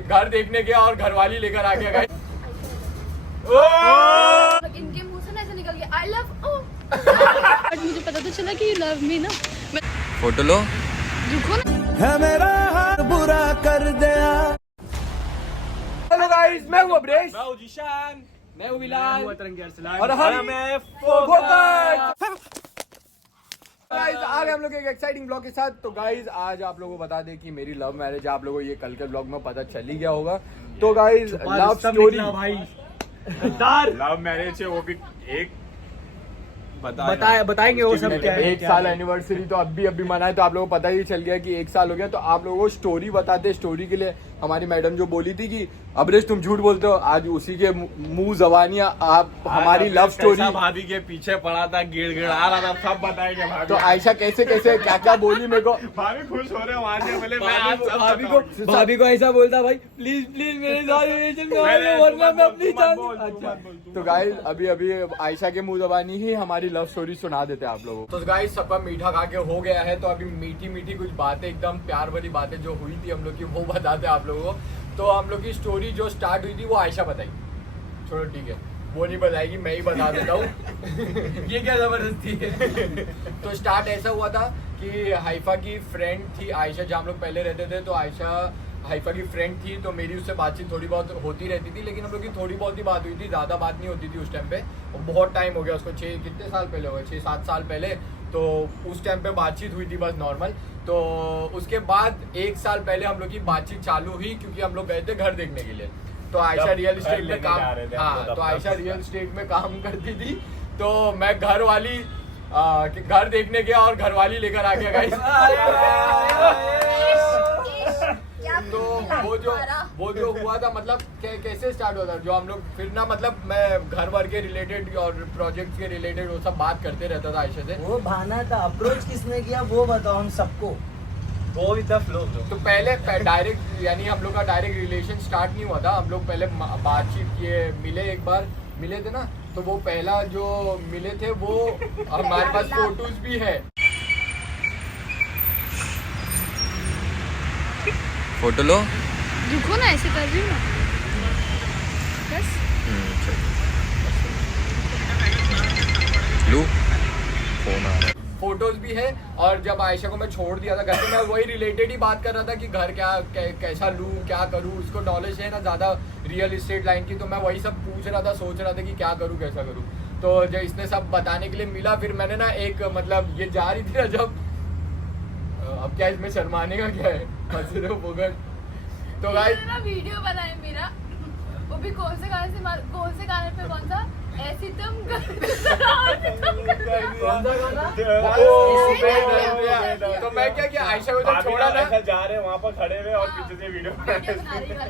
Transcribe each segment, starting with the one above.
घर देखने गया और घरवाली लेकर आ गया गाइस। इनके मुंह से ना ऐसे निकल गया आई लव ओ। बट मुझे पता तो चला कि यू लव मी ना। फोटो लो। रुको ना। है मेरा हाथ बुरा कर दिया। हेलो गाइस, मैं हूं अब्रेश, मैं हूं जीशान, मैं हूं बिलाल और हम हैं फोकस। गाइस आ गए हम लोग एक एक्साइटिंग ब्लॉग के साथ। तो गाइस आज आप लोगों को बता दें कि मेरी लव मैरिज है। आप लोगों को ये कल के ब्लॉग में पता चल ही गया होगा। तो गाइस लव स्टोरी भाई लव मैरिज है, वो भी एक बताएंगे वो सब क्या है। एक साल एनिवर्सरी तो अभी मनाए, तो आप लोगों को पता ही चल गया कि एक साल हो गया। तो आप लोगों को स्टोरी बताते। स्टोरी के लिए हमारी मैडम जो बोली थी कि अब्रेश तुम झूठ बोलते हो, आज उसी के मुंह जबानियां आप हमारी लव स्टोरी भाभी के पीछे पड़ा था, गिड़ आ रहा था, सब बताएंगे भाभी। तो आयशा कैसे कैसे क्या क्या बोली मेरे को। भाभी खुश हो रहे हैं वहां से, बोले मैं आज सब भाभी को ऐसा बोलता भाई प्लीज मेरे साथ रिलेशन में आ जाओ, वरना मैं अपनी जान। अच्छा तो गाइस अभी आयशा के मुंह जबानी ही हमारी लव स्टोरी सुना देते हैं आप लोगों को। तो गाइस सबका मीठा खा के हो गया है। तो अभी मीठी कुछ बातें, एकदम प्यार वाली बातें जो हुई थी हम लोग की, वो बताते हैं आप लोगों को। तो हम लोग की स्टोरी जो स्टार्ट हुई थी वो आयशा बताई। छोड़ो ठीक है, वो नहीं बताएगी, मैं ही बता देता हूँ। ये क्या जबरदस्ती है। तो स्टार्ट ऐसा हुआ था कि हाइफा की फ्रेंड थी आयशा, जहाँ हम लोग पहले रहते थे। तो आयशा हाइफा की फ्रेंड थी, तो मेरी उससे बातचीत थोड़ी बहुत होती रहती थी, लेकिन हम लोग की थोड़ी बहुत ही बात हुई थी, ज़्यादा बात नहीं होती थी उस टाइम पे। और बहुत टाइम हो गया उसको, कितने साल पहले हो गए, 6-7 साल पहले। तो उस टाइम पे बातचीत हुई थी बस नॉर्मल। तो उसके बाद 1 साल पहले हम लोग की बातचीत चालू हुई, क्योंकि हम लोग गए थे घर देखने के लिए। तो आयशा रियल एस्टेट में काम, हाँ तो आयशा रियल एस्टेट में काम करती थी। तो मैं घर देखने गया और घरवाली लेकर आ गया गाइस। तो वो जो हुआ था, मतलब कैसे स्टार्ट हुआ था, जो हम लोग फिर ना, मतलब मैं घर वर के रिलेटेड और प्रोजेक्ट के रिलेटेड वो सब बात करते रहता था आयशा से। वो बहाना था, अप्रोच किसने किया वो बताओ हम सबको। वो विद द फ्लो। तो पहले डायरेक्ट, यानी हम लोग का डायरेक्ट रिलेशन स्टार्ट नहीं हुआ था। हम लोग पहले बातचीत किए, एक बार मिले थे ना। तो वो पहला जो मिले थे वो हमारे पास फोटोज भी है। फोटो लो। रुको ना, ऐसे कर रही हूँ ना बस। लू फोन आ रहा है। फोटोज भी है। और जब आयशा को मैं छोड़ दिया था घर पे, मैं वही रिलेटेड ही बात कर रहा था कि घर कैसा लूँ, क्या करूँ। उसको नॉलेज है ना ज़्यादा रियल इस्टेट लाइन की, तो मैं वही सब पूछ रहा था, सोच रहा था कि क्या करूँ, कैसा करूँ। तो जब इसने सब बताने के लिए मिला, फिर मैंने ना एक, मतलब ये जा रही थी ना जब, अब क्या इसमें शर्माने का क्या है, हंस रहे हो बोगर। तो गाइस ना वीडियो बनाए मेरा, वो भी कौन से गाने पे, कौन सा ऐसी तुम तो मैं क्या किया, आयशा को जब छोड़ा ना, जा रहे हैं वहाँ पर खड़े हुए और पीछे से वीडियो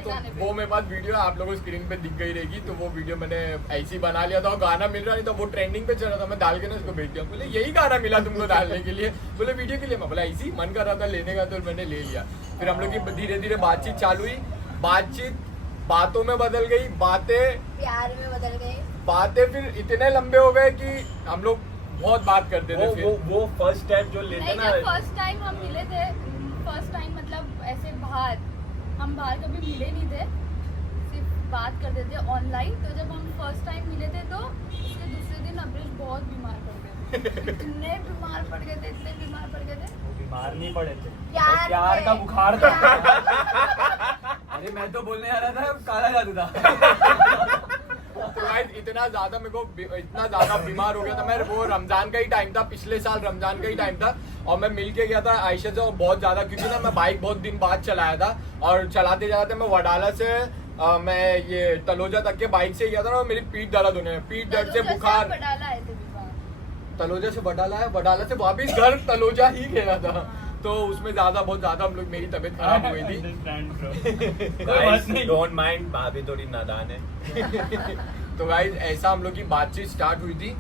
तो वो मेरे पास वीडियो आप लोगों को स्क्रीन पे दिख गई रहेगी। तो वो वीडियो मैंने ऐसे ही बना लिया था, और गाना मिल रहा नहीं था, वो ट्रेंडिंग पे चल रहा था। मैं डाल के ना उसको भेज दिया, बोले यही गाना मिला तुमको डालने के लिए, बोले वीडियो के लिए। मैं बोला ऐसी मन कर रहा था लेने का, तो मैंने ले लिया। फिर हम लोग की धीरे धीरे बातचीत चालू हुई। बातचीत बातों में बदल गई, बातें प्यार में बदल गई। बातें फिर इतने लंबे हो गए कि हम लोग बहुत बात करते थे। फिर वो फर्स्ट टाइम जो लेते ना, फर्स्ट टाइम हम मिले थे, फर्स्ट टाइम मतलब ऐसे बाहर, हम बाहर कभी मिले नहीं थे, सिर्फ बात करते थे ऑनलाइन। तो जब हम फर्स्ट टाइम मिले थे, तो उसके दूसरे दिन अब्रेश बहुत बीमार पड़ गए। इतने बीमार पड़ गए थे, इतने बीमार पड़ गए थे। बीमार नहीं पड़े थे, प्यार का बुखार था। अरे मैं तो बोलने आ रहा था काला जादू था। तो गाइस इतना ज्यादा बीमार हो गया था मैं। वो रमजान का ही टाइम था, पिछले साल रमजान का ही टाइम था। और मैं मिल के गया था आयशा से, और बहुत ज्यादा, क्योंकि ना मैं बाइक बहुत दिन बाद चलाया था। और चलाते जाते मैं वडाला से मैं ये तलोजा तक के बाइक से गया था ना। मेरी पीठ दर्द होने, पीठ दर्द से बुखार। तलोजा से वडाला है, वडाला से वापिस घर तलोजा ही गया था। तो उसमें बहुत ज्यादा हम लोग, मेरी तबीयत खराब हुई थी। डोंट माइंड, भाभी थोड़ी नादान है। तो गाइस ऐसा हम लोग की बातचीत स्टार्ट हुई थी।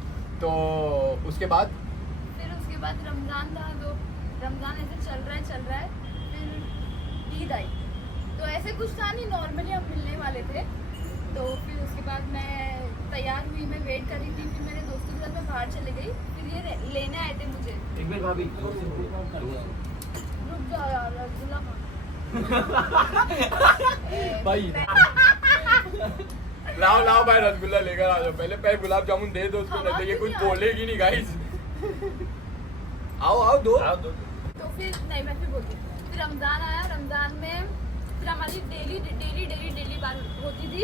तो उसके बाद रमजान था, तो रमजान ऐसे चल रहा है। फिर ईद आई, तो ऐसे कुछ था नहीं, नॉर्मली हम मिलने वाले थे। तो फिर उसके बाद मैं तैयार हुई, मैं वेट कर रही थी। फिर मेरे दोस्तों के साथ मैं बाहर चले गई। फिर ये लेने आए थे मुझे। एक मिनट भाभी, रुक जाओ यार, रसगुल्ला खाना। भाई लाओ लाओ भाई रसगुल्ला लेकर आ जाओ, पहले गुलाब जामुन दे दो उसको, नहीं तो ये कुछ बोलेगी नहीं गाइस। आओ आओ दो। तो फिर नहीं, मैं फिर बोलती फिर रमजान आया। रमजान में फिर हमारी डेली बात होती थी,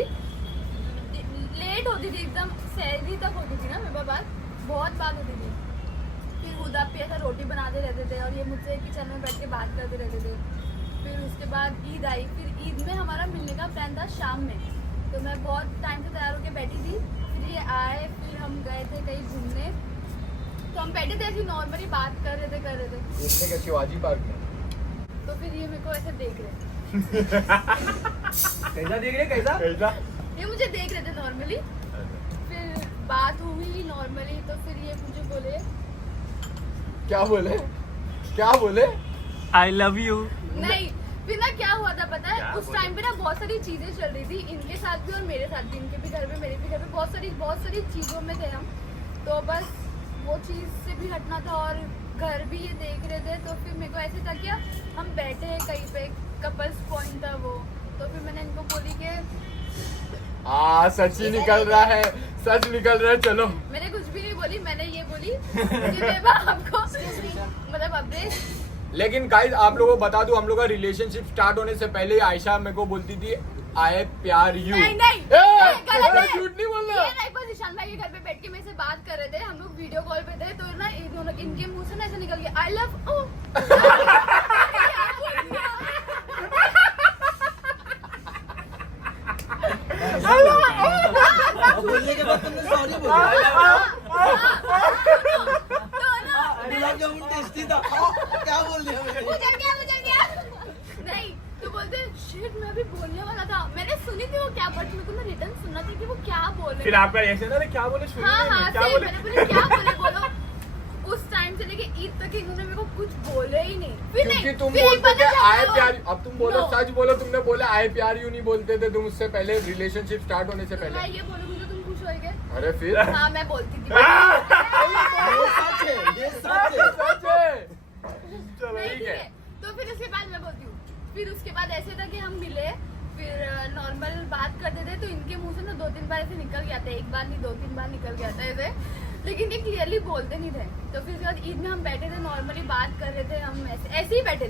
लेट होती थी एकदम, सहरी तक होती थी ना मेरे पास बात, बहुत बात होती थी। फिर खुदा पे ऐसा रोटी बनाते रहते थे और ये मुझसे किचन में बैठ के बात करते रहते थे। फिर उसके बाद ईद आई, फिर ईद में हमारा मिलने का प्लान था शाम में, तो मैं बहुत टाइम से तैयार होकर बैठी थी। फिर ये आए, फिर हम गए थे कहीं घूमने, तो हम बैठे थे ऐसी नॉर्मली बात कर रहे थे। इसने क्या शिवाजी पार्क में? तो फिर ये मेरे को ऐसे देख रहे, कैसा देख रहे, कैसा कैसा? ये मुझे देख रहे थे नॉर्मली। फिर बात हुई नॉर्मली, तो फिर ये मुझे बोले, क्या बोले? क्या बोले? I love you. नहीं फिर ना क्या हुआ था पता है, उस टाइम पे ना बहुत सारी चीजें चल रही थी, इनके साथ भी और मेरे साथ भी, इनके भी घर पे मेरे भी घर पे, बहुत सारी चीजों में थे हम। तो बस वो चीज से भी हटना था और घर भी ये देख रहे थे। तो फिर मेरे को ऐसे था कि हम बैठे हैं कहीं पे, कपल्स पॉइंट था वो। तो फिर मैंने इनको बोली कि सच ही निकल रहा है, सच निकल रहा है, चलो। मैंने कुछ भी नहीं बोली, मैंने ये बोली कि बेबा आपको मतलब अपडेट। लेकिन गाइस आप लोगों को बता दूं, हम लोग का रिलेशनशिप स्टार्ट होने से पहले आयशा मेरे को बोलती थी आई प्यार यू। नहीं गलत है, झूठ नहीं बोलना। ये नहीं, बस ईशान भाई के घर पे बैठ के मेरे से बात कर रहे थे, हम लोग वीडियो कॉल पे थे, तो ना इनके मुंह से ना ऐसे निकल गया आई लव बोलने के बाद तुमने सॉरी बोला। गुलाब जामुन टेस्टी था, क्या बोल दिया मैंने? मुझे क्या नहीं, तो बोलते शिट मैं अभी बोलने वाला था, मैंने सुनी थी वो क्या, बट मेरे को ना रिटर्न सुनना था कि वो क्या बोल रहे। फिर आपका रिएक्शन था क्या बोले? हाँ क्या सही, बोले? मैंने बोली क्या बोले बोलो। उस टाइम से लेके ईद तक इन्होंने मेरे को कुछ बोले ही नहीं। फिर क्योंकि नहीं, तुम फिर बोलते पता थे चला आई वो- प्यार, अब तुम बोलो No. सच बोलो, तुमने बोला आई प्यार यू नहीं बोलते थे तुम उससे पहले, रिलेशनशिप स्टार्ट होने से मैं पहले। ये बोलूंगी तो तुम खुश होगे? अरे फिर हाँ मैं बोलती थी। ये सच है, ये सच है। सच है। नहीं, ठीक ठीक है। है। तो फिर उसके बाद मैं बोलती हूँ, फिर उसके बाद ऐसे था कि हम मिले, फिर नॉर्मल बात करते थे, तो इनके मुंह से ना 2-3 बार ऐसे निकल गया था, एक बार नहीं 2-3 बार निकल गया था ऐसे, लेकिन ये क्लियरली बोलते नहीं थे। तो फिर उसके बाद ईद में हम बैठे थे, नॉर्मली बात कर रहे थे, हम ऐसे ही बैठे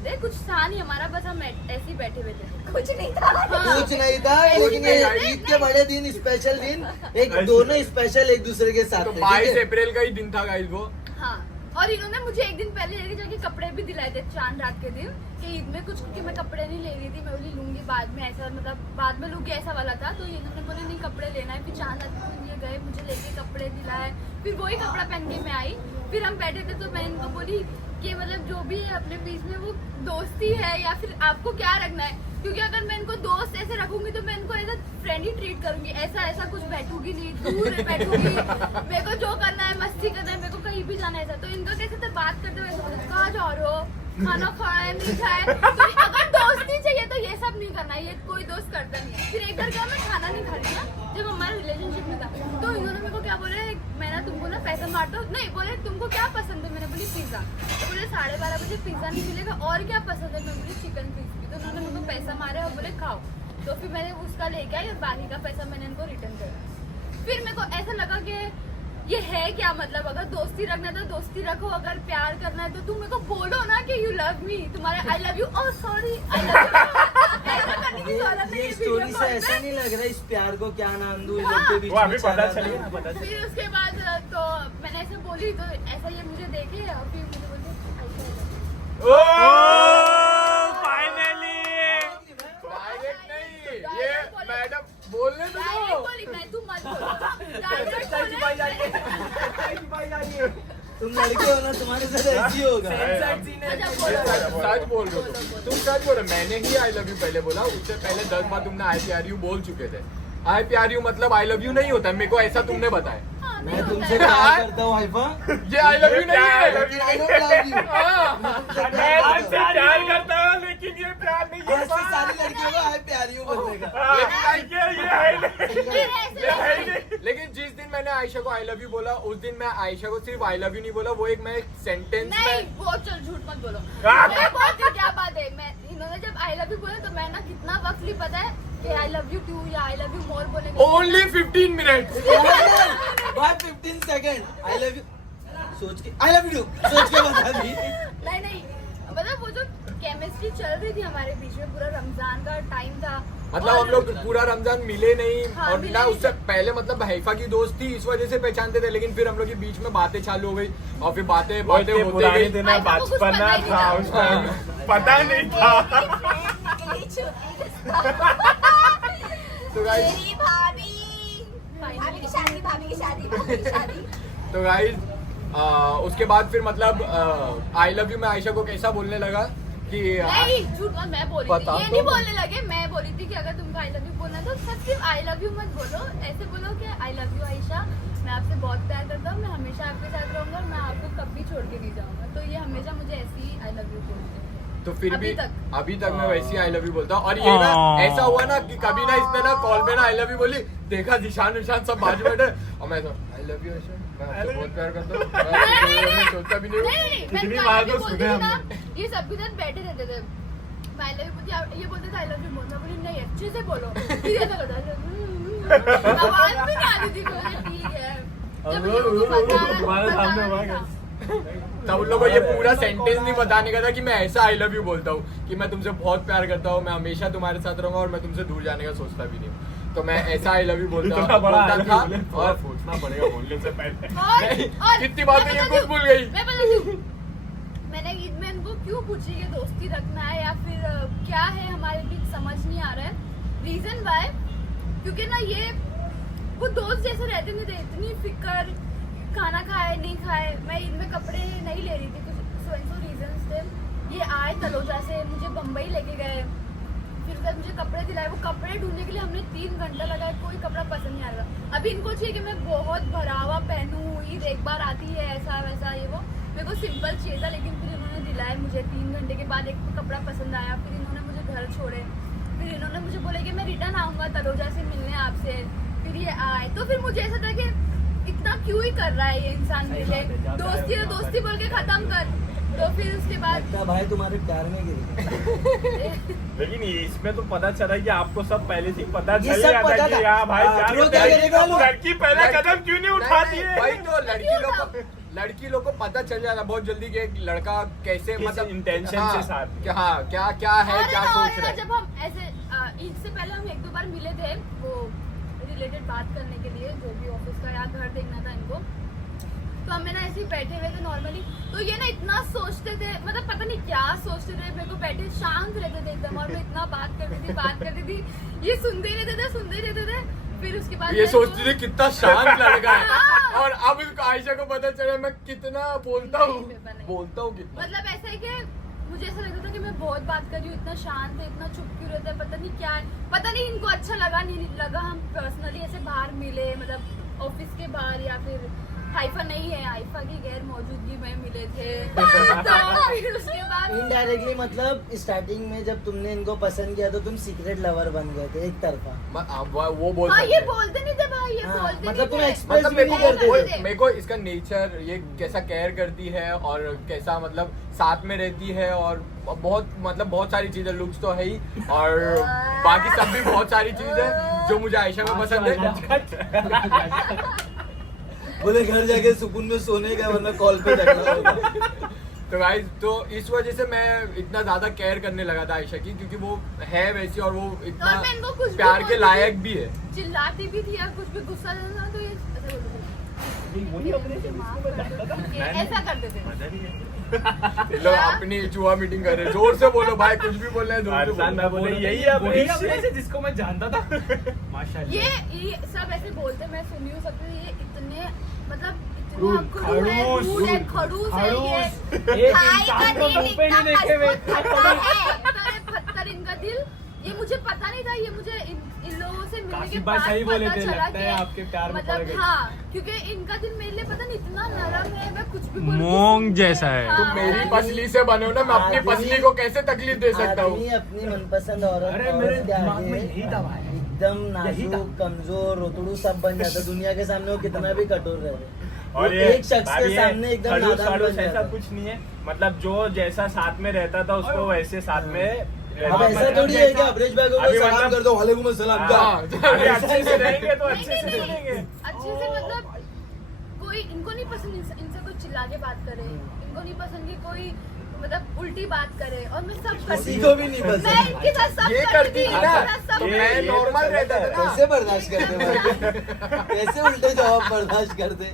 थे, कुछ था नहीं हमारा, बस हम ऐसे ही बैठे हुए थे, कुछ नहीं था। हाँ। कुछ नहीं था, लेकिन ये ईद के बड़े दिन, स्पेशल दिन, एक दोनों स्पेशल एक दूसरे के साथ तो थे, 22 ठीक है? अप्रैल का ही दिन था गाइस वो। हाँ, और इन्होंने मुझे एक दिन पहले लेके जाके कपड़े भी दिलाए थे चांद रात के दिन, कि ईद में कुछ, क्योंकि मैं कपड़े नहीं ले रही थी, मैं बोली लूंगी बाद में, ऐसा मतलब बाद में लूंगी ऐसा वाला था। तो इन्होंने बोले नहीं कपड़े लेना है, फिर चांद रात के दिन ये गए, मुझे लेके कपड़े दिलाए, फिर वही कपड़ा पहन के मैं आई। फिर हम बैठे थे तो मैं इनको बोली कि मतलब जो भी है अपने बीच में वो दोस्ती है या फिर आपको क्या रखना है, क्योंकि अगर मैं इनको दोस्त ऐसे रखूंगी तो मैं इनको ऐसा फ्रेंडली ट्रीट करूंगी, ऐसा कुछ बैठूंगी नहीं, दूर बैठूंगी, मेरे को जो करना है मस्ती करना है, मेरे को कहीं भी जाना है ऐसा। तो इनका कैसे तो बात करते हुए कहाँ जा रहे हो, खाना खाए नहीं खाए, तो अगर दोस्ती चाहिए तो ये सब नहीं करना है, ये कोई दोस्त करता नहीं है। फिर एक बार क्या मैं खाना नहीं खा रही ना, जब हमारा रिलेशनशिप में था, तो इन्होंने मेरे को क्या बोले, मैं ना तुमको ना पैसा मारता हूँ, नहीं बोले तुमको क्या पसंद है, मैंने बोली पिज्जा, तो बोले 12:30 बजे पिज्जा नहीं मिलेगा, और क्या पसंद है, मैं बोली चिकन पिज्जा, तो उन्होंने मेरे को पैसा मारे और बोले खाओ। तो फिर मैंने उसका लेके आई और बाकी का पैसा मैंने इनको रिटर्न करा। फिर मेरे को ऐसा लगा कि ये है क्या, मतलब अगर दोस्ती रखना है तो दोस्ती रखो, अगर प्यार करना है तो तुम मेरे को बोलो ना कि यू लव मी, तुम्हारे I love you, oh sorry I love ये स्टोरी से ऐसा नहीं लग रहा इस प्यार को क्या नाम दूं, इन हाँ। लोग के बीच वो अभी में चल पता रहा चलेगा था। ना, पता चलेगा। फिर उसके बाद तो मैंने ऐसे बोली, तो ऐसा ये मुझे देखे और फिर मुझे बोलते फाइनली डायरेक्ट नहीं, ये मैडम बोलने दो। डायरेक्ट बोली, मैं तू मत बोलो, डायरेक्ट बोले। तुम लड़के हो ना, तुम्हारे साथ ऐसी ही होगा। अच्छा, बोलो। सच बोल रहे हो तुम सच बोल रहे हो। मैंने ही आई लव यू पहले बोला, उससे पहले 10 बार तुमने आई प्यार यू बोल चुके थे। आई प्यार यू मतलब आई लव यू नहीं होता, मेरे को ऐसा तुमने बताया। हाँ, नहीं मैं होता तुमसे है। प्यार करता हूँ हाइफा, ये आई लव यू नहीं है। लेकिन I don't love you। हाँ। मैं प्यार करता हूँ लेकिन ये प्यार नहीं है। ऐसी सारी लड़कियों को हाय प्यार यू बोलने का। ये है नहीं। फिर ऐसे ये है नहीं। लेकिन जिस दिन मैंने आयशा को आई लव यू बोला, उस दिन मैं आयशा को सिर्फ आई लव यू नहीं बोला, वो एक मैं सेंटेंस नहीं, में वो चल झूठ मत बोलो। हाँ। मैं बोलती हूँ, क्या बात है, मैं इन्होंने जब आई लव यू बोला तो मैं ना कितना वक्त ली पता है कि आई लव यू टू या आई लव यू मोर बोले ओनली 15 मिनट। बात 15 सेकंड आई लव यू सोच के आई लव यू सोच के बता दी। नहीं मतलब वो जो केमिस्ट्री चल रही थी हमारे बीच में, पूरा रमजान का टाइम था, मतलब हम लोग पूरा रमजान मिले नहीं। हाँ, और मिले ना नहीं। उससे पहले मतलब हैफा की दोस्त थी, इस वजह से पहचानते थे, लेकिन फिर हम लोग के बीच में बातें चालू हो गई और फिर बातें होते पुराने गई। दिन भाई, आपको कुछ बचपना पता ही नहीं था था। उस टाइम, पता नहीं था। तो गाइस मेरी भाभी की शादी तो गाइस उसके बाद फिर मतलब आई लव यू में आयशा को कैसा बोलने लगा कि नहीं झूठ मत, मैं बोली बता थी, ये तो। नहीं बोलने लगे, मैं बोली थी कि अगर तुमको आई लव यू बोलना है तो सिर्फ आई लव यू मत बोलो, ऐसे बोलो कि आई लव यू आयशा, मैं आपसे बहुत प्यार करता हूँ, मैं हमेशा आपके साथ रहूंगा और मैं आपको कभी छोड़ के नहीं जाऊंगा। तो ये हमेशा मुझे ऐसे ही आई लव यू बोलते हैं। तो फिर भी अभी तक मैं वैसे ही आई लव यू बोलता हूँ। और ये ना ऐसा हुआ ना कि कभी ना इसने ना कॉल पे ना आई लव यू बोली, देखा निशान निशान सब बाजू बैठे और मैं तो आई लव यू आयशा, मैं आपसे बहुत प्यार करता हूँ, मैं सोचता भी नहीं हूँ। नहीं, मैं कितनी तो बार I love तो you बोलती सुने थी ना, हमने। ये सबके साथ बैठे रहते थे, मैं आई लव यू बोलती, ये बोलते थे आई लव यू बोल, मैं बोली नहीं अच्छे से बोलो, फिर ऐसा करता था, आवाज भी नहीं आती थी, बोले ठीक है। जब ये मुझे तुम्हारे सामने हुआ बताना तब उन लोगों को ये पूरा सेंटेंस नहीं बताने का था कि मैं ऐसा आई लव यू बोलता हूँ कि मैं तुमसे बहुत प्यार करता हूँ, मैं हमेशा तुम्हारे साथ रहूंगा और मैं तुमसे दूर जाने का सोचता भी नहीं हूँ। तो मैं ऐसा आई लव यू बोलता इतना बड़ा बोलता था और और सोचना पड़ेगा बोलने से पहले। और कितनी बातें ये खुद भूल गई। मैं बता दूं, मैंने ईद में इनको क्यों पूछी कि दोस्ती रखना है या फिर क्या है हमारे बीच, समझ नहीं आ रहा है रीजन वाई, क्योंकि ना ये वो दोस्त जैसे रहते नहीं थे, इतनी फिक्र, खाना खाए नहीं खाए, मैं ईद में कपड़े नहीं ले रही थी, कुछ सो रीजंस थे। ये आए तलोजा से, मुझे बम्बई लेके गए, फिर उसके बाद मुझे कपड़े दिलाए, वो कपड़े ढूंढने के लिए हमने 3 घंटा लगाया, कोई कपड़ा पसंद नहीं आ रहा। अभी इनको चाहिए कि मैं बहुत भरावा पहनूं, ईद एक बार आती है, ऐसा वैसा ये वो, मेरे को सिंपल चाहिए था, लेकिन फिर इन्होंने दिलाए मुझे। 3 घंटे के बाद एक कपड़ा पसंद आया, फिर इन्होंने मुझे घर छोड़े, फिर इन्होंने मुझे बोले कि मैं रिटर्न आऊंगा तलोजा से मिलने आपसे, फिर ये आए। तो फिर मुझे ऐसा था कि इतना क्यों ही कर रहा है ये इंसान मुझे, दोस्ती है दोस्ती बोल के खत्म कर। तो फिर उसके बाद लगता भाई तुम्हारे प्यार में गिरी। लेकिन इसमें तो पता चला कि आपको सब पहले से ही पता ये चल सब गया पता था कि था। हाँ भाई हाँ, प्यार ब्रो, करते क्या हैं। करेगा लोग? लड़की पहला कदम क्यों नहीं उठाती नहीं, है? भाई तो लड़की लोग को पता चल जाता बहुत जल्दी कि एक लड़का कैसे किस मतलब intention हाँ, से साथ में। क्या हाँ क्या है और क्या ना, सोच और ना, रहा है। जब हम ऐसे ईद से पहले हम 1-2 बार मिले थे, वो रिलेटेड बात करने के लिए, जो भी ऑफिस का या घर देखना था इनको, तो हमें ना ऐसे ही बैठे हुए थे नॉर्मली, तो ये ना इतना सोचते थे, मतलब पता नहीं क्या सोचते थे, मेरे को बैठे शांत रहते थे एकदम, और मैं इतना बात करती थी, ये सुनते ही रहते थे। फिर उसके बाद ये सोचती थी कितना शांत लड़का है हाँ। और अब इसको आयशा को पता चला मैं कितना बोलता हूँ कितना। मतलब ऐसा है कि मुझे ऐसा लगता था कि मैं बहुत बात कर रही हूँ, इतना शांत है, इतना चुप क्यों रहता है, पता नहीं क्या है, पता नहीं इनको अच्छा लगा नहीं लगा, हम पर्सनली ऐसे बाहर मिले, मतलब ऑफिस के बाहर, या फिर हाइफा नहीं है, हाइफा की गैर मौजूदगी में मिले थे। तो फिर उसके बाद इनडायरेक्टली मतलब स्टार्टिंग में जब तुमने इनको पसंद किया तो तुम सीक्रेट लवर बन गए थे एक तरफा। वो बोल हाँ, सकते ये हैं। बोलते नहीं थे भाई, ये हाँ, बोलते मतलब तुम नहीं थे। एक्सप्रेस मतलब भी मेरे नहीं करते को थे। मेरे को इसका नेचर, ये कैसा केयर करती है और कैसा मतलब साथ में रहती है, और बहुत सारी चीजें, लुक्स तो है ही और बाकी सब भी बहुत सारी चीज है जो मुझे आयशा में पसंद है। बोले घर जाके सुकून में सोने का, वरना कॉल पे रखना होगा। तो गाइस, तो इस वजह से मैं इतना ज्यादा केयर करने लगा था आयशा की, क्योंकि वो है वैसी और वो इतना और मैं इनको कुछ भी प्यार के बोलती लायक थी, भी है। चिल्लाती भी थी, या कुछ भी गुस्सा था तो ये ऐसा बोलते थे, माफ कर दो, ये ऐसा करते थे। ये लोग अपनी चूहा मीटिंग कर रहे हैं, जोर से बोलो भाई, कुछ भी बोल रहे हैं जोर से अरसान बोलो। मैं बोले यही है जिसको मैं जानता था माशाल्लाह। ये सब ऐसे बोलते, मैं सुनी हूँ सबसे, ये इतने मतलब क्रूर, खड़ूस है ये, एक इंसान को मुंह पे नहीं देखे हुए पत्थर इनका दिल, ये मुझे पता नहीं था, ये मुझे इन लोगों से मिलने के काशिफ भाई बाद सही बोले पता थे, चला लगता है कि आपके प्यार में पड़ मतलब गई। हाँ, क्योंकि इनका दिल मेरे लिए पता नहीं इतना नरम है, मैं कुछ भी बोलूं कि मोंग सुनते जैसा हैं। है। तुम हाँ, मेरी और पसली से बने हो ना, मैं अपनी आदमी- पसली को कैसे तकलीफ दे सकता हूँ। आदमी अपनी मनपसंद औरत अरे मेरे औरत के दिमाग में आगे यही था भाई। एकदम यही था। नाजुक, कमजोर, रोतड़ू सब बन जाता। दुनिया के सामने वो कितना भी कठोर रहे, और वो ये एक शख्स के सामने एकदम नादान बन ऐसा जाता। कुछ नहीं है, मतलब जो जैसा साथ में रहता था उसको वैसे साथ में अब ऐसा थोड़ी है कि अब्रेश भाई को अभी सलाम मतलब- कर दो, वालेकुम अस्सलाम का। अभी अच्छे से रहेंगे तो नहीं, अच्छे से नहीं, सुनेंगे। अच्छे से मतलब कोई इनको नहीं पसंद इनसे कोई चिल्ला के बात करे, इनको नहीं पसंद कि कोई मतलब उल्टी बात करे, और मैं सब करती किसी हूँ। को भी नहीं मैं पसंद। इनके साथ सब ये करती थी ना, सब तो ये- मैं ये तो नॉर्मल चलता रहता था ना। कैसे बर्दाश्त करते भाई? कैसे उल्टे जवाब बर्दाश्त करते?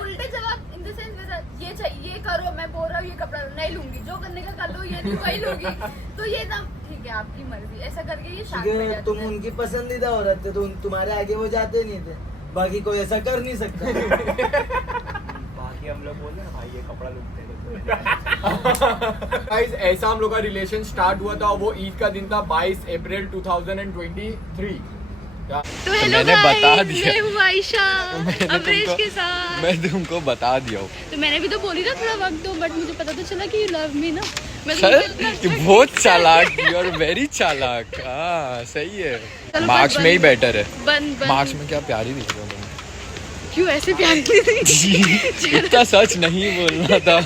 उल्टे जवाब इन द सेंस वैसा, ये चाहिए, ये करो, मैं बोल रहा हूँ ये कपड़ा नहीं लूंगी, जो करने का कर लो, ये नहीं वही लूंगी, तो ये ना ठीक है आपकी मर्जी, ऐसा करके ये शांत हो क्योंकि जाते तुम हैं। उनकी पसंदीदा औरत थे तो तुम्हारे आगे वो जाते नहीं थे, बाकी कोई ऐसा कर नहीं सकता। बाकी हम लोग बोल रहे हैं भाई ये कपड़ा लुकते हैं गाइस ऐसा हम लोग का रिलेशन स्टार्ट हुआ था, वो ईद का दिन था 22 अप्रैल 2023। तो मैंने बता दिया। मैं हूँ आयशा मैंने अब्रेश तुमको- के साथ। मैं तुमको बता दिया हूँ। तो मैंने भी तो बोली ना थोड़ा वक्त दो, बट मुझे पता तो चला कि यू लव मी ना। मैं सर तुमसे इतना अच्छा बहुत चालाक, यू आर वेरी चालाक। हाँ सही है, चलो, मार्क्स बस में ही बंद- बेटर है। बंद मार्क्स में क्या प्यारी दिख रही हो तुम। क्यों ऐसे प्यार नहीं इतना सच नहीं बोलना था।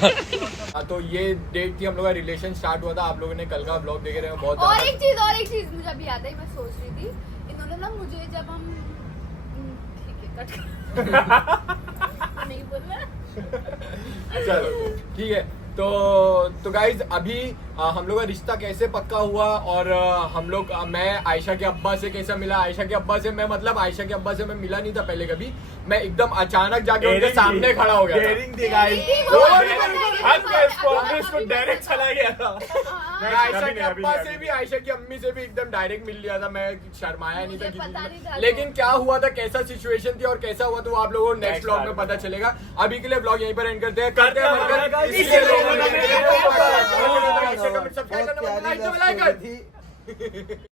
हाँ, तो ये डेट थी हम लोग का रिलेशन स्टार्ट हुआ था। आप लोगों ने कल का ब्लॉग देखे रहे हो बहुत और ज्यादा। एक चीज मुझे अभी याद है, मैं सोच रही थी इन्होंने ना मुझे जब हम ठीक है कट नहीं बोलना। चलो ठीक है। तो गाइज अभी हम लोग का रिश्ता कैसे पक्का हुआ, और हम लोग मैं आयशा के अब्बा से कैसे मिला। आयशा के अब्बा से मैं मतलब आयशा के अब्बा से मैं मिला नहीं था पहले कभी, मैं एकदम अचानक जाके उनके सामने खड़ा हो गया था। डेयरिंग थी गाइस। हंस गए इसको डायरेक्ट चला गया था। मैं आयशा के अब्बा से भी आयशा की अम्मी से भी एकदम डायरेक्ट मिल लिया था, मैं शर्माया नहीं था मुझे पता नहीं था किसी। लेकिन क्या हुआ था, कैसा सिचुएशन थी और कैसा हुआ तो वो आप लोगों को नेक्स्ट Next व्लॉग में part पता चलेगा। अभी के लिए व्लॉग यहीं पर एंड करते हैं। करते हैं, सब्सक्राइब बहुत करना मत भूलना, प्यारी लाइक लव तो स्टोरी थी।